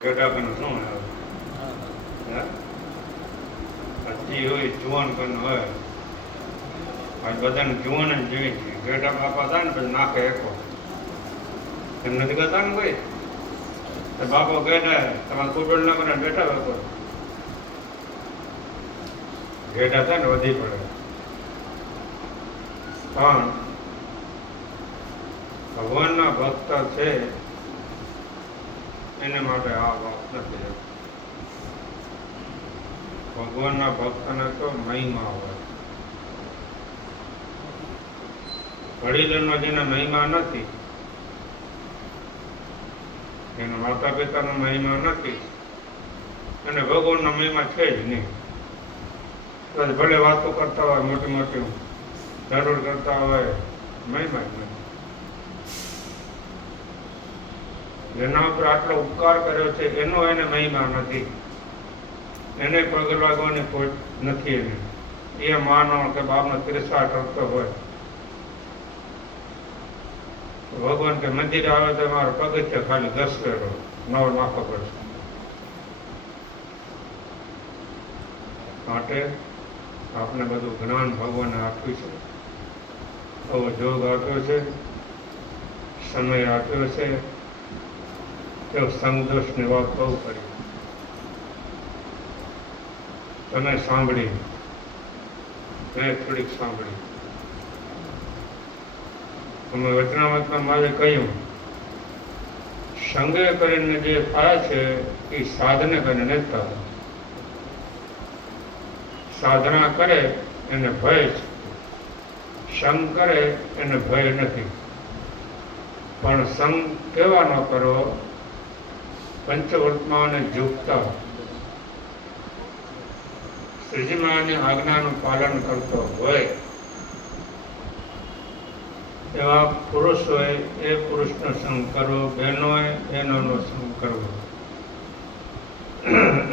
ગટાકાનું શું આવે? હજી હોય જુવાન કન હોય આજ બધાને જુવાન જ જોઈએ છે. ગેટા બાપા થાય ને પછી નાખે એકો એમ નથી કરતા ને કોઈ બાપો ગેટા તમારે કુટુંબ ના કરે બેઠા વેકો ગેટા થાય ને વધી પડે. પણ ભગવાનના ભક્ત છે એને માટે આ વાત નથી. ભગવાનના ભક્તને તો મહિમા હોય. વડીલોનો જેને મહિમા નથી, એના માતા પિતાનો મહિમા નથી અને ભગવાનનો મહિમા છે જ નહીં. ભલે વાતો કરતા હોય મોટી મોટી જરૂર કરતા હોય, મહિમા જ નથી. જેના ઉપર આટલો ઉપકાર કર્યો છે એનો એને મહિમા નથી, એને પગ લાગવાની કોઈ નથી. એને એ માનો કે બાપનો તિરસ્કાર કરતો હોય, ભગવાન કે મંદિર આવે તો મારો પગથિયા ખાલી 10 ફેરો નવ નાખવો પડશે. માટે આપણે બધું જ્ઞાન ભગવાને આપ્યું છે, આવો જોગ આપ્યો છે, સમય આપ્યો છે. તેઓ સંતોષની વાત બહુ કરી, તમે સાંભળી, મેં થોડીક સાંભળી. અમે વચનામતમાં મારે કહ્યું, સંગે કરીને જે થાય છે એ સાધને કરીને નથી થતું. સાધના કરે એને ભય છે, સંગ કરે એને ભય નથી. પણ સંગ કેવા ન કરવો? પંચવર્તમાને ઝૂકતા શ્રીજીમાની આજ્ઞાનું પાલન કરતો હોય એવા પુરુષોએ એ પુરુષનો સંગ કરવો, બહેનોએ બહેનોનો સંગ કરવો.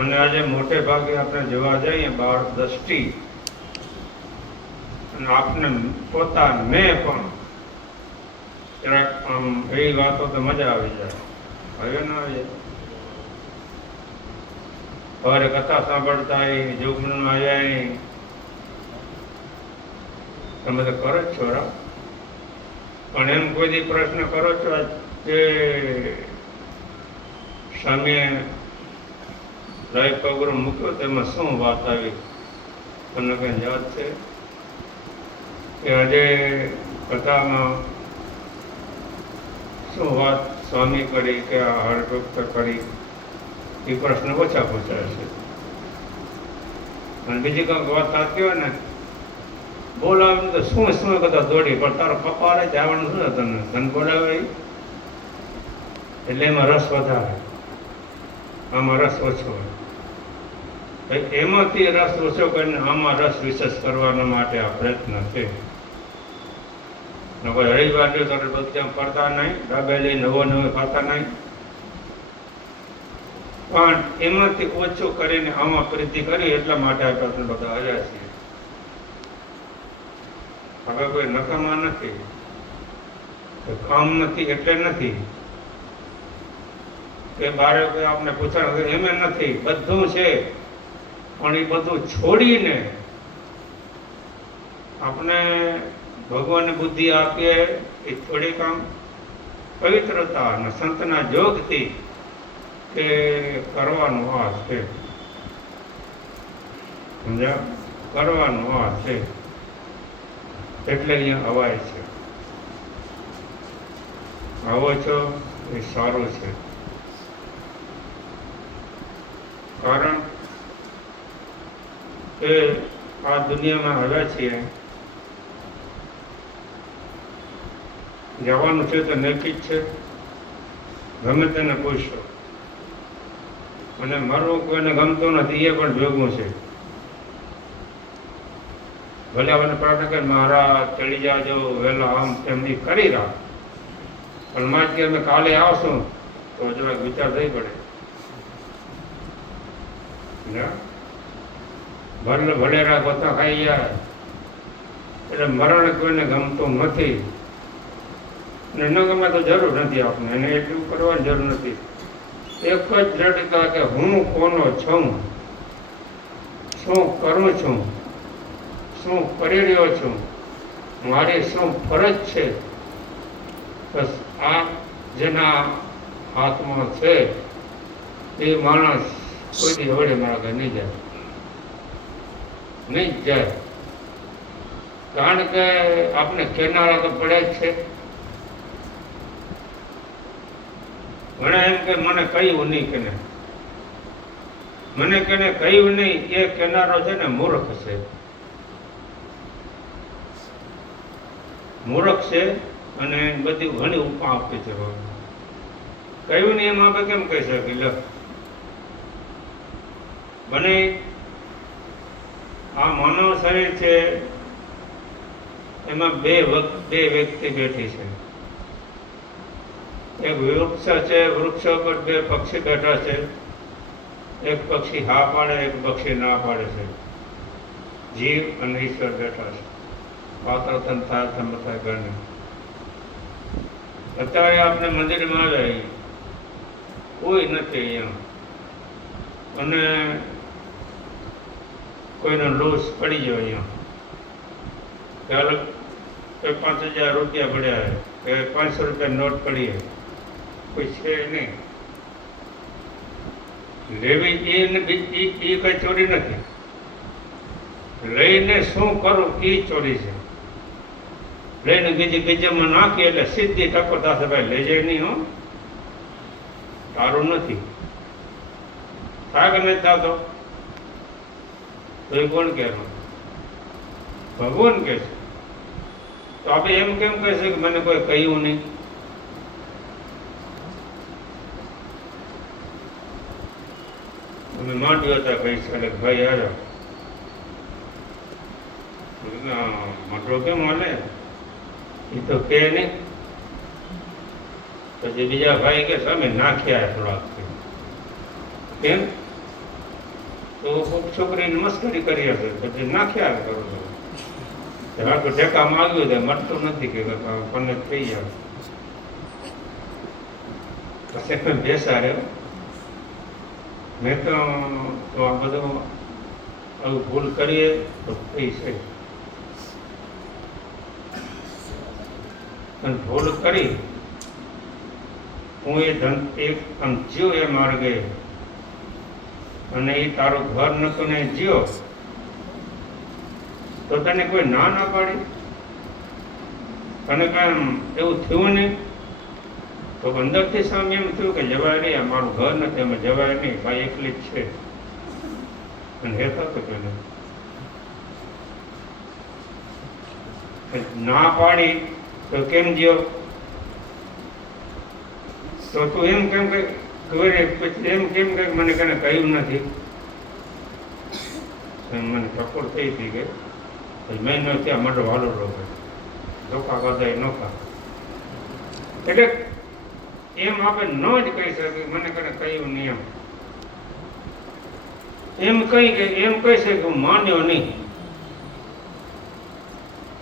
અને આજે મોટે ભાગે આપણે જોવા જઈએ બાળ દ્રષ્ટિ અને આપને પોતાને પણ જરાક આમ એવી વાતો તો મજા આવી જાય. હવે ના આવી જાય. સવારે કથા સાંભળતા જોગનું આવ્યા તમે તો કરો જ છો, પણ એમ કોઈ દી પ્રશ્ન કરો છો કે સામે લાઈવ પ્રોગ્રામ મૂક્યો તેમાં શું વાત આવી? તમને કઈ યાદ છે કે આજે કથામાં શું વાત સ્વામી કરી કે હરભક્ત કરી? એ પ્રશ્ન ઓછા પૂછાય છે. અને બીજી કંઈક વાત થતી હોય ને, બોલાવે તો શું શું બધા દોડી, પણ તારો પપ્પારે જવાનું શું તને તને બોલાવે એટલે એમાં રસ વધારે, આમાં રસ ઓછો હોય. એમાંથી રસ ઓછો કરીને આમાં રસ વિશેષ કરવાના માટે આ પ્રયત્ન છે. કોઈ હરિવાર તારે બધું કરતા નહીં, દાબેલી નવો ખાતા નહીં, પણ એમાંથી ઓછું કરીને આમાં પ્રીતિ કરી એટલા માટે આપણે બધા આવ્યા છીએ. હવે કોઈ નકામા નથી, કામ નથી એટલે નથી કે બારે કોઈ આપણે પૂછવાનું એમ નથી, બધું છે. પણ એ બધું છોડીને આપણે ભગવાનની બુદ્ધિ આપીએ એ થોડીક આમ પવિત્રતા અને સંતના જોગથી કે કરવાનું આ છે, સમજ્યા? કરવાનું આ છે એટલે અહીંયા અવાય છે. આવો છો એ સારું છે, કારણ કે આ દુનિયામાં આવ્યા છીએ, જવાનું છે તો નક્કી જ છે. ગમે તેને પૂછો, અને મરવું કોઈને ગમતું નથી એ પણ ભેગું છે. ભલે આપણને પ્રાર્થના કરે મહારાજ ચડી જાજો વહેલા, આમ તેમની કરી રાખ, પણ માજ કે અમે કાલે આવશું તો જરાક વિચાર થઈ પડે. ભલે ભલે રાખ બધા ખાઈ જાય એટલે મરણ કોઈને ગમતું નથી. ને ન ગમે તો જરૂર નથી આપણે, એને એટલું કરવાની જરૂર નથી. એક જ દ્રઢતા કે હું કોનો છું, શું કરું છું, શું કરી રહ્યો છું, મારી શું ફરજ છે. બસ આ જેના હાથમાં છે એ માણસ કોઈ દી વડે મારા ઘર નહીં જાય, નહીં જાય. કારણ કે આપણે કેનારા તો પડે જ છે. ઘણા એમ કે મને કહ્યું નહીં, કે મને કેને કહ્યું નહીં, એ કેનારો છે ને મૂર્ખ છે, મૂર્ખ છે. અને બધી ઘણી ઉપમા આપે છે. કહ્યું નહીં એમ આપણે કેમ કહી શકીએ? લે બને આ માનવ શરીર છે, એમાં બે વ્યક્તિ બેઠી છે. એક વૃક્ષ છે, વૃક્ષ પર બે પક્ષી બેઠા છે. એક પક્ષી હા પાડે, એક પક્ષી ના પાડે છે. જીવ અને ઈશ્વર બેઠા છે. પાત્ર થાય ગણે. અત્યારે આપણે મંદિરમાં આવ્યા, કોઈ નથી અહીંયા, અને કોઈનો લોસ પડી ગયો અહીંયા, ત્યારે 5,000 રૂપિયા પડ્યા, કે 500 રૂપિયા નોટ પડી, કોઈ છે નહીં. લેવી એ કઈ ચોરી નથી, લઈને શું કરું એ ચોરી છે. લઈને ગીજમાં નાખી એટલે સીધી ટકોર થશે, ભાઈ લઈ જાય નહીં, હો તારું નથી. થાક નથી થતો તો એ કોણ કે? ભગવાન કે છે. તો આપણે એમ કેમ કહે છે કે મને કોઈ કહ્યું નહીં? અમે માંડ્યો હતા પૈસા, એટલે ભાઈ આવ્યો, માટલો કેમ હાલે? એ તો કે નહીં. પછી બીજા ભાઈ કે સામે નાખ્યા થોડાક. કેમ? તો છોકરીને મસ્કરી કરી હશે, પછી નાખ્યા કરો છો. આખું ટેકામાં આવ્યું છે, મળતું નથી કે પને થઈ જાય. પછી બેસાડ્યો. મેં તો આ બધું આવું ભૂલ કરીએ તો થઈ છે, અને ભૂલ કરી હું એ એક જીવ એ માર્ગે, અને એ તારું ઘર નતું ને જીવો, તો તને કોઈ ના પાડી? તને કાંઈ એવું થયું નહીં? તો અંદરથી સામે એમ થયું કે જવાય નહીં, મારું ઘર નથી, અમે જવાય નહીં, ભાઈ એકલી જ છે. અને એ થતું કે ના પાડી તો કેમ જીવો? તો તું એમ કેમ કે એમ કેમ કે મને કને કહ્યું નથી? મને ટકોર થઈ હતી કે મેં ન ત્યાં માટે વાલો રોકે ધોકા કરતા નોખા. એટલે એમ આપણે ન જ કહી શકીએ મને કને કહ્યું નહીં. એમ કહી શકે હું માન્યો નહીં.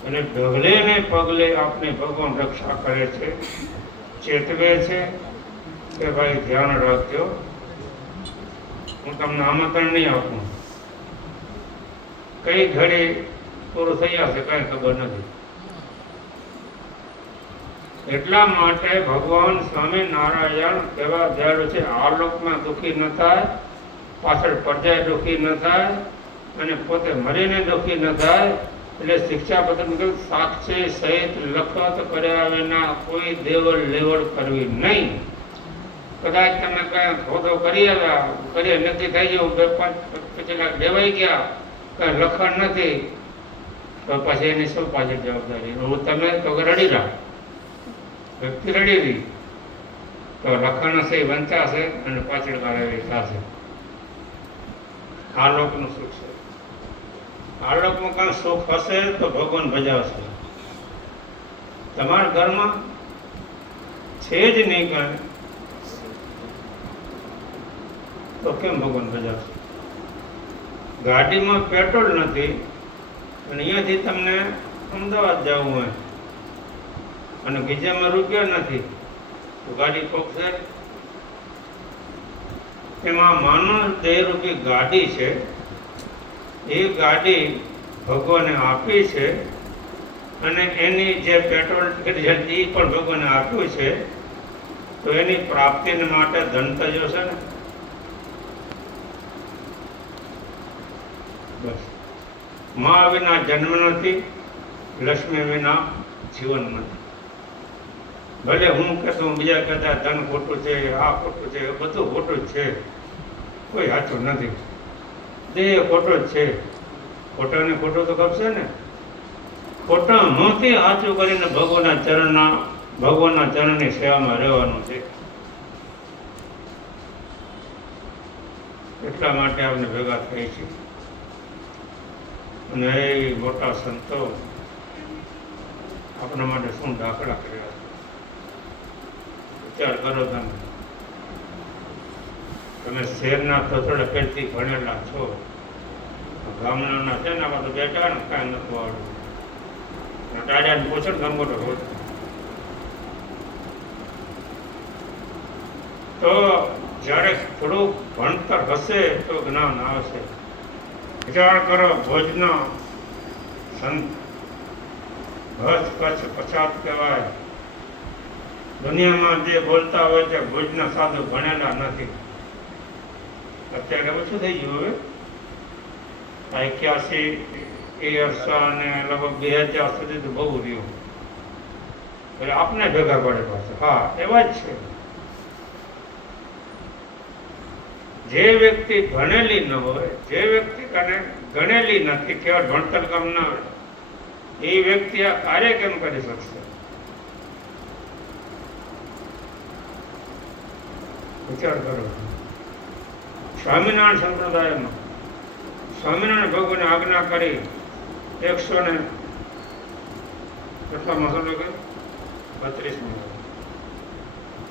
અને ડગલે ને પગલે આપણે ભગવાન રક્ષા કરે છે, ચેતવે છે કે ભાઈ ધ્યાન રાખજો, હું તમને આમંત્રણ નહીં આપું. કઈ ઘડી પૂરું થઈ જશે કઈ ખબર નથી. એટલા માટે ભગવાન સ્વામિનારાયણ કહેવા દયાળુ છે. આ લોકમાં દુઃખી ન થાય, પાછળ પ્રજા દુઃખી ન થાય, અને પોતે મરીને દુઃખી ન થાય. એટલે શિક્ષાપત્ર સાક્ષી સહિત લખત કર્યા વિના કોઈ દેવળ લેવડ કરવી નહીં. કદાચ તમે કઈ ખોટો કરી નથી થઈ ગયું, 2-5 લાખ દેવાઈ ગયા, કઈ લખણ નથી, તો પછી એની શું પાછળ જવાબદારી? તમે તો રડી રહ્યા, વ્યક્તિ રડી રહી, તો લખણ હશે વંચાશે અને પાછળ કાર્યવાહી થશે. આ લોકનું સુખ છે. આ લોકમાં કાંઈ સુખ હશે તો ભગવાન ભજાવશે. તમારા ઘરમાં છે જ નહીં કાંઈ, તો કેમ ભગવાન ભજાવશે? ગાડીમાં પેટ્રોલ નથી અને અહીંયાથી તમને અમદાવાદ જવું હોય અને ગીજામાં રૂપિયા નથી, તો ગાડી પોકશે? એમાં માનવ દેહરૂપી ગાડી છે. એ ગાડી ભગવાને આપી છે અને એની જે પેટ્રોલ ટિકિટ છે એ પણ ભગવાને આપ્યું છે. તો એની પ્રાપ્તિને માટે ધન તો જોશે ને. બસ મા વિના જન્મ નથી, લક્ષ્મી વિના જીવન નથી. ભલે હું કહેતો બીજા કહેતા ધન ખોટું છે, આ ખોટું છે, બધું ખોટું જ છે, કોઈ સાચું નથી. દેહ ખોટો જ છે. ખોટાને ખોટું તો ખપશે ને. ખોટા મોંથી સાચું કરીને ભગવાનના ચરણની સેવામાં રહેવાનું છે. એટલા માટે આપણે ભેગા થઈ છે. અને એ મોટા સંતો આપણા માટે શું દાખલા કર્યા છે. વિચાર કરો તમે શહેરના થોડા પહેલથી ભણેલા છો, ગામડાના છે ને આમાં તો બેઠા ને કાંઈ નથી વાળું. દાદાને પૂછો ને ગમો તો જ્યારે થોડુંક ભણતર હશે તો જ્ઞાન આવશે. વિચાર કરો, ભોજનો સંત ભજ કચ્છ પછાત કહેવાય. દુનિયામાં જે બોલતા હોય છે ભુજના સાધુ ભણેલા નથી. અત્યારે ઓછું થઈ ગયું. હવે 81 અને લગભગ 2000 સુધી તો બહુ રહ્યું. એટલે આપને ભેગા પડે પાસે. હા, એવા જ છે. જે વ્યક્તિ ભણેલી ન હોય, જે વ્યક્તિ ગણેલી નથી, કેવળ ભણતર કામ ના હોય, એ વ્યક્તિ આ કાર્ય કેમ કરી શકશે? વિચાર કરો. સ્વામિનારાયણ સંપ્રદાયમાં સ્વામિનારાયણ ભગવાને આજ્ઞા કરી 100 ને કેટલા મસાલો કે 32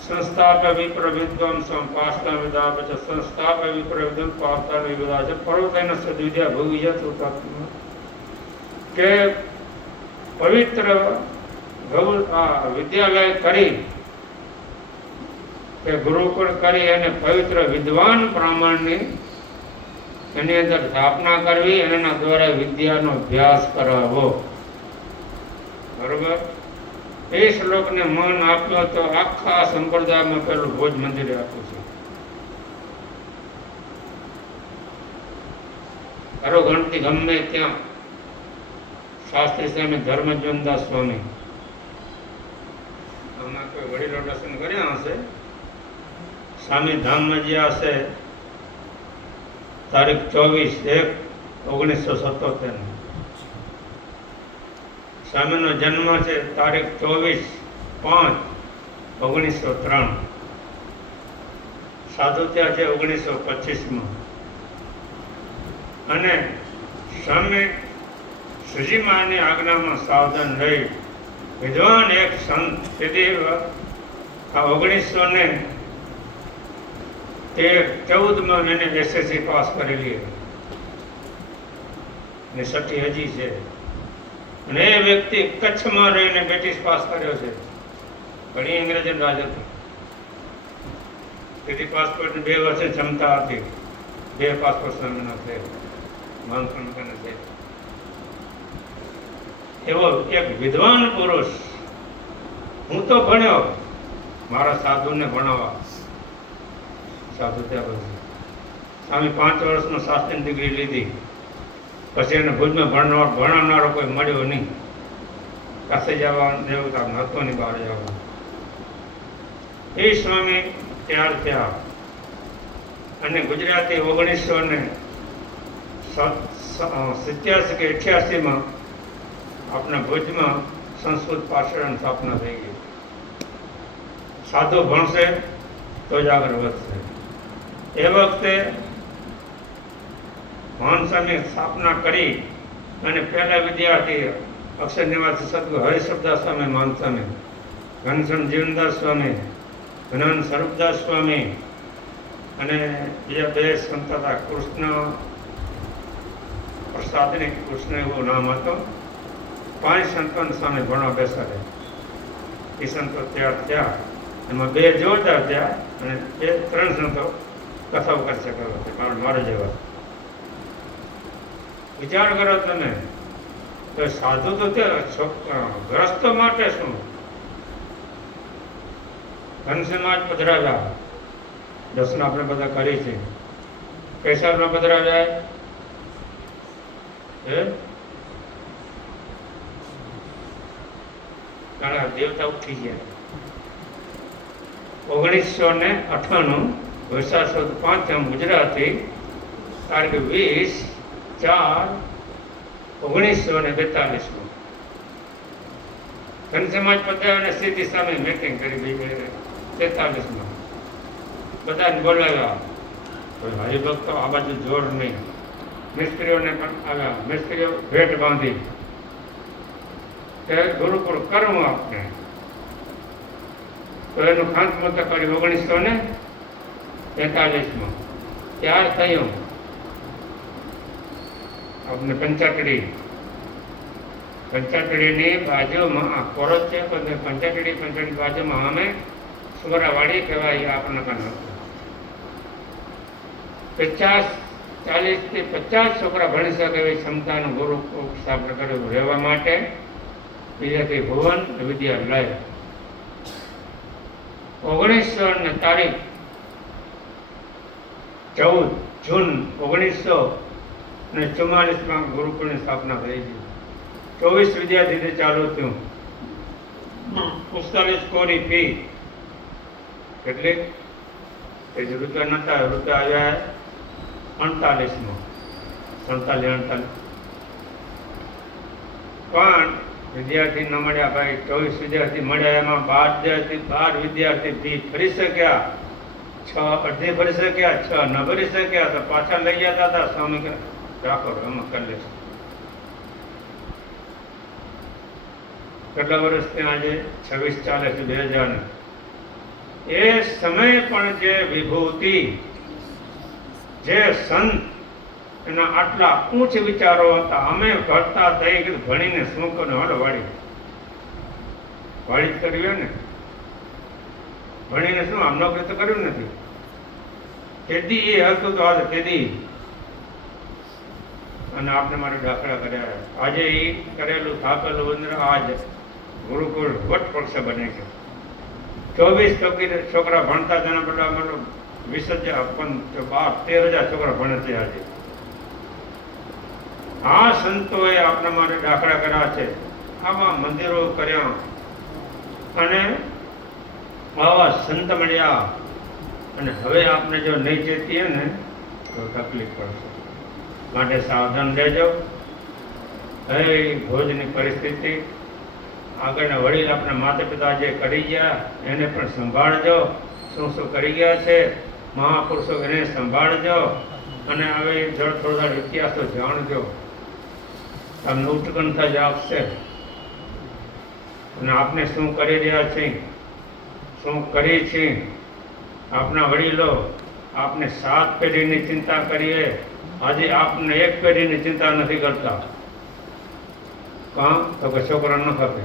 સંસ્થાપે વિપ્ર વિદ્વાંસમ પાસ્તા વિદા પછી સંસ્થાપે વિપ્ર વિદ્વાન પાસ્તા વિદા છે. પર્વતૈન સદ્વિદ્યા ભવિષ્યત ઉતાત્મા કે પવિત્ર વિદ્યાલય કરી કે ગુરુકુળ કરી અને પવિત્ર વિદ્વાન બ્રાહ્મણની એની અંદર સ્થાપના કરવી અને એના દ્વારા વિદ્યાનો અભ્યાસ કરાવવો. બરોબર. એ શ્લોકને મન આપ્યો તો આખા સંપ્રદાયમાં પેલું ભોજ મંદિરે આપ્યું છે. કરો ગણતી ગમે ત્યાં શાસ્ત્રી સ્વામી ધર્મજીવનદાસ સ્વામી, આમાં કોઈ વડીલો દર્શન કર્યા હશે. સ્વામી ધામમાં જ્યાં હશે તારીખ 24/1/1977. સ્વામીનો જન્મ છે તારીખ 24/5/1903. સાધુત્યા છે 1925માં. અને સ્વામી સુજીમાની આજ્ઞામાં સાવધાન રહી વિદ્વાન એક સંત તેથી આ 1914માં એને SSC પાસ કરેલી અને સઠી હજી છે. અને એ વ્યક્તિ કચ્છમાં રહીને બ્રિટિશ પાસ કર્યો છે, પણ એ અંગ્રેજન રાજ હતું. તેથી પાસપોર્ટની 2 વર્ષે ક્ષમતા હતી. 2 પાસપોર્ટ સામેના છે, માનસન છે. એવો એક વિદ્વાન પુરુષ. હું તો ભણ્યો મારા સાધુને ભણાવવા. સાધુ ત્યાં પછી સ્વામી 5 વર્ષનો શાસ્ત્રી ડિગ્રી લીધી. પછી એને ભુજમાં ભણાવનારો કોઈ મળ્યો નહીં. પાસે જવાનું એવું કામ હતું નહીં, બહાર જવાનું. એ સ્વામી ત્યાર થયા અને ગુજરાતી 1987 કે 88માં આપણા ભુજમાં સંસ્કૃત પાઠશાળાની સ્થાપના થઈ ગઈ. સાધુ ભણશે તો જ આગળ વધશે. એ વખતે મહાનસ્વામી સ્થાપના કરી અને પહેલા વિદ્યાર્થી અક્ષર નિવાસી સદગુરુ હરિશબ્દાસ સ્વામી મહાનસ્વામી, ઘનશ્યામ જીવનદાસ સ્વામી, જ્ઞાન સ્વરૂપદાસ સ્વામી અને બીજા 2 સંત હતા. કૃષ્ણ પ્રસાદની, કૃષ્ણ એવું નામ હતું. 5 સંતોને સામે ભણવા બેસાડે. એ સંતો તૈયાર થયા. એમાં 2 જોરદાર થયા અને 3 સંતો કથાઓ કરશે કરો છે, કારણ મારો જેવા વિચાર કરો તમે તો સાધુ તો તે ગ્રસ્તો માટે શું ધન સમાજ પધરાવ્યા, દર્શન આપણે બધા કરી છે, કેસરમાં પધરાવ્યા ઘણા દેવતા ઉઠી ગયા. 1998 વૈશાખ સુદ 5 ગુજરાતી તારીખ 20/4/1942 ધન સમાજ પધાર્યા અને સીધી સામે મીટિંગ કરી 43માં બધાને બોલાવ્યા. હરિભક્તો આ બાજુ જોર નહીં, મિસ્ત્રીઓને પણ આવ્યા, મિસ્ત્રીઓ ભેટ બાંધી કે ગુરુકુળ કરવું આપણે, તો એનું ખાંતમુહૂર્ત કરી 1943માં ત્યાર થયું આપણે પંચાટડીની બાજુમાં આ કોરજ છે, પંચાટડી બાજુમાં અમે સુવરાવાડી કહેવાય, આપણને પણ 40 થી 50 છોકરા ભણી શકે એવી ક્ષમતાનું ગુરુકુળ સ્થાપન કર્યું રહેવા માટે. બીજાથી ભુવન વિદ્યાલય 1900 તારીખ 14 જૂન 1944માં ગુરુકુળની સ્થાપના થઈ હતી. 24 વિદ્યાર્થીથી ચાલુ થયું. 45 કોરી ફી, કેટલી રૂપિયા નતા, રૂપિયા આવ્યા 48માં, 47-48. પણ વિદ્યાર્થી ન મળ્યા ભાઈ, 24 વિદ્યાર્થી મળ્યા, એમાં 12 વિદ્યાર્થી ફી ભરી શક્યા, 6 અડધી ભરી શક્યા, 6 ન ભરી શક્યા તો પાછા લઈ જતા હતા. સ્વામી રાખો એમાં કરી લેશે. કેટલા વર્ષથી આજે 26 ચાલે છે 2000. એ સમય પણ જે વિભૂતિ, જે સંત, એના આટલા ઉચ્ચ વિચારો હતા. અમે ભણતા થઈ કે ભણીને શું કર્યું, હાલો વાળી જ કર્યું ને, ભણીને શું આમ નોકરી તો કર્યું નથી. કેદી એ હતું તો આજે કેદી, અને આપણે મારે દાખલા કર્યા. આજે એ કરેલું થાકેલું વંદર આજ ગુરુકુળ વટ પક્ષ બને છે. 24 છોકરા ભણતા તેના બધા મતલબ 20,000 છોકરા ભણે છે આજે. આ સંતોએ આપણા માટે દાખલા કર્યા છે, આવા મંદિરો કર્યા, અને આવા સંત મળ્યા. અને હવે આપણે જો નહીં ચેતીએ ને તો તકલીફ પડશે. માટે સાવધાન રહેજો. હવે ભોજની પરિસ્થિતિ, આગળના વડીલ આપણા માતા પિતા જે કરી ગયા એને પણ સંભાળજો. શું કરી ગયા છે મહાપુરુષો, એને સંભાળજો. અને હવે થોડો ઇતિહાસો જાણજો, તમને ઉત્કંઠા જ આપશે. અને આપણે શું કરી રહ્યા છીએ, શું કરીએ છીએ. આપણા વડીલો આપને 7 પેઢીની ચિંતા કરીએ, આજે આપને 1 પેઢીની ચિંતા નથી કરતા. કામ તો કે છોકરા ન ખપે.